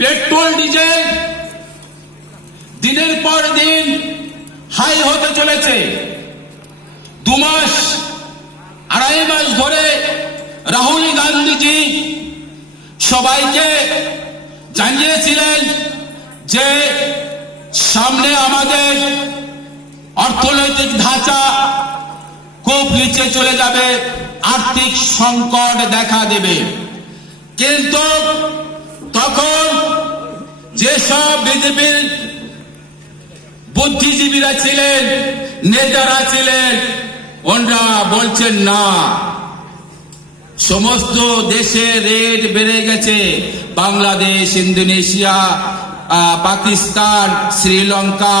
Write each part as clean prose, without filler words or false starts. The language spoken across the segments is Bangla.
পেট্রোল ডিজেল দিনের পর দিন হাই হতে চলেছে। 2 মাস 2.5 মাস ধরে রাহুল গান্ধীজি সবাইকে জানিয়েছিলেন যে সামনে আমাদের অর্থনৈতিক ধাঁচা খুব নিচে চলে যাবে, আর্থিক সংকট দেখা দেবে। কিন্তু তখন যেসব বিজেপির বুদ্ধিজীবীরা ছিলেন, নেতারা ছিলেন, ওনারা বলছেন না, সমস্ত দেশে রেট বেড়ে গেছে। বাংলাদেশ, ইন্দোনেশিয়া, পাকিস্তান, শ্রীলঙ্কা,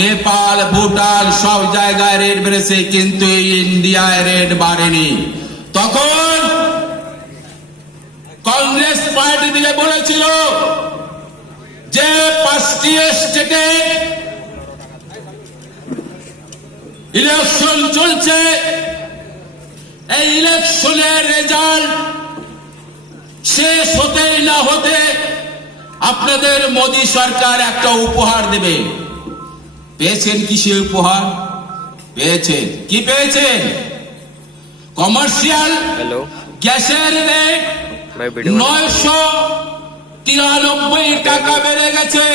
নেপাল, ভুটান সব জায়গায় রেট বেড়েছে, কিন্তু ইন্ডিয়ায় রেট বাড়েনি। তখন কংগ্রেস পার্টি থেকে বলেছিল যে 5টি স্টেটে ইলেকশন চলছে, এই ইলেকশনের রেজাল্ট শেষ হতে না হতে আপনাদের মোদী সরকার একটা উপহার দেবে। পেয়েছেন কি সে উপহার? পেয়েছেন কি? পেয়েছেন কমার্শিয়াল গ্যাসের রেট 993 টাকা বেড়ে গেছে।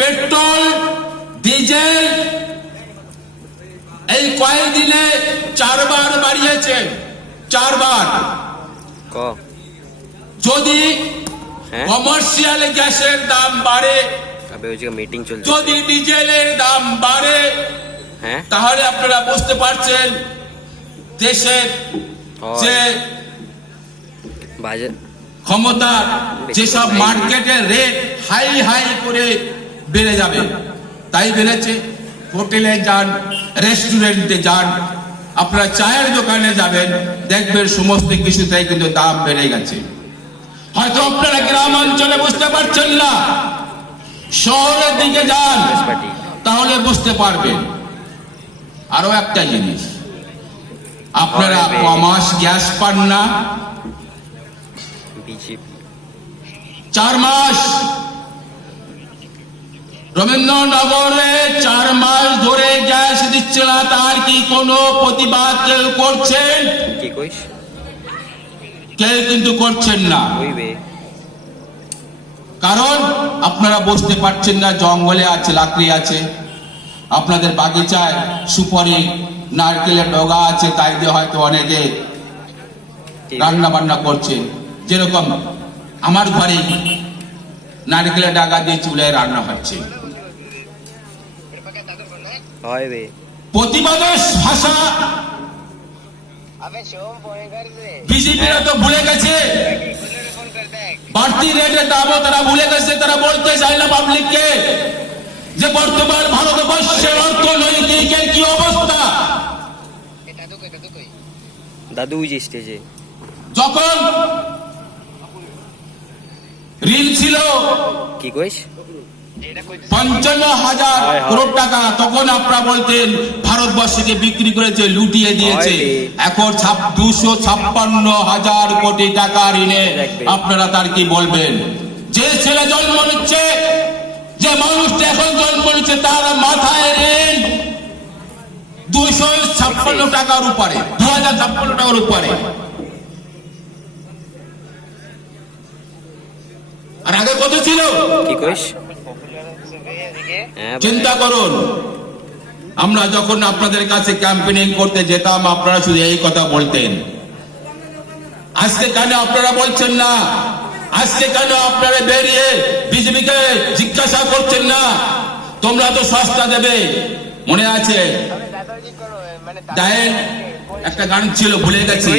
পেট্রোল ডিজেল এই কয়েকদিনে 4 বার বাড়িয়েছেন, 4 বার। যদি কমার্শিয়াল গ্যাসের দাম বাড়ে, যদি ডিজেলের দাম বাড়ে, তাহলে আপনারা বুঝতে পারছেন দেশের যে ক্ষমতা, যেসব মার্কেটের রেট হাই হাই করে বেড়ে যাবে। তাই বেড়েছে। হোটেলে যান, রেস্টুরেন্টে যান, আপনারা চায়ের দোকানে যাবেন, দেখবেন সমস্ত কিছুতেই কিন্তু দাম বেড়ে গেছে। হয়তো আপনারা গ্রাম অঞ্চলে বুঝতে পারছেন না, শহরের দিকে যান, তাহলে বুঝতে পারবেন। আরো একটা জিনিস, আপনারা কমাস গ্যাস পান না। 4 মাস রবীন্দ্রনগরে 4 মাস ধরে গ্যাস দিচ্ছে না, তার কি কোনো প্রতিবাদ কেউ করছেন? কেউ কিন্তু করছেন না। কারণ আপনারা বুঝতে পারছেন না, জঙ্গলে আছে, লাকড়ি আছে, আপনাদের বাগিচায় সুপারি, নারকেলের ডগা আছে, তাই দিয়ে হয়তো অনেকে রান্না বান্না করছে। যেরকম আমার ঘরে নারকেলের ডাগা দিয়ে চুলায় রান্না হচ্ছে। প্রতিবাদের ভাষা বিজেপিরা তো ভুলে গেছে, বাড়তি রেটের দামও তারা ভুলে গেছে। তারা বলতে চায় না পাবলিককে যে বর্তমান ভারতবর্ষের অর্থনৈতিকের কি অবস্থা। দাদু স্টেজে যখন ঋণ ছিল কি কইস 55,000 কোটি টাকা, তখন আপনারা বলতেন ভারতবর্ষকে বিক্রি করেছে, লুটিয়ে দিয়েছে। এখন 256,000 কোটি টাকা ঋণে আপনারা তার কি বলবেন? যে ছেলে জন্ম নিচ্ছে, যে মানুষটা এখন জন্ম নিচ্ছে, তার মাথায় ঋণ 256 টাকার উপরে, 2056 টাকার উপরে। আর আগে কত ছিল? কি কইস? চিন্তা করুন। আমরা যখন আপনাদের কাছে ক্যাম্পেইনিং করতে যেতাম, আপনারা শুধু এই কথা বলতেন। আজকে কেন আপনারা বলছেন না? আজকে কেন আপনারা বেরিয়ে বিজেপিকে জিজ্ঞাসা করছেন না তোমরা তো সস্তা দেবে? মনে আছে ডায়ের একটা গান ছিল, ভুলে গেছি,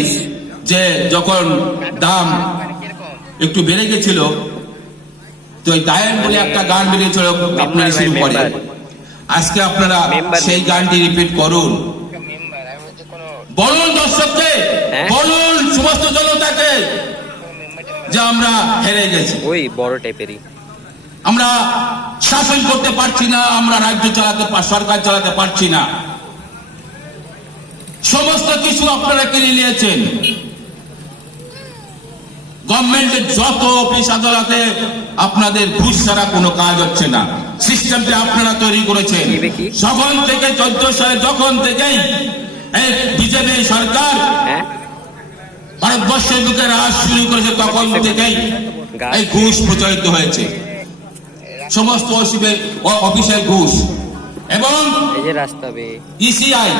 যে যখন দাম একটু বেড়ে গেছিল, তো দায়ের বলে একটা গান বেরিয়েছিল আপনারা শুরু করে। আজকে আপনারা সেই গানটি রিপিট করুন, বলুন দর্শককে, বলুন সমস্ত জনতাকে যে আমরা হেরে গেছি, ওই বড় টাইপেরই, আমরা শাসন করতে পারছি না, আমরা রাজ্য চালাতে, সরকার চালাতে পারছি না। সমস্ত কিছু আপনারা কিনে নিয়েছেন। গভর্নমেন্টের যত অফিস আদালতে আপনাদের ঘুষ ছাড়া কোনো কাজ হচ্ছে না। সিস্টেমটা আপনারা তৈরি করেছেন। যখন থেকে 14 সালে যখন থেকেই এই বিজেপি সরকার হ্যাঁ ভারতবর্ষের বুকে রাজ শুরু করেছে তখন থেকেই এই ঘুষ প্রচলিত হয়েছে। সমস্ত অফিসে ঘুষ এবং এই যে রাস্তা বে ইসিআই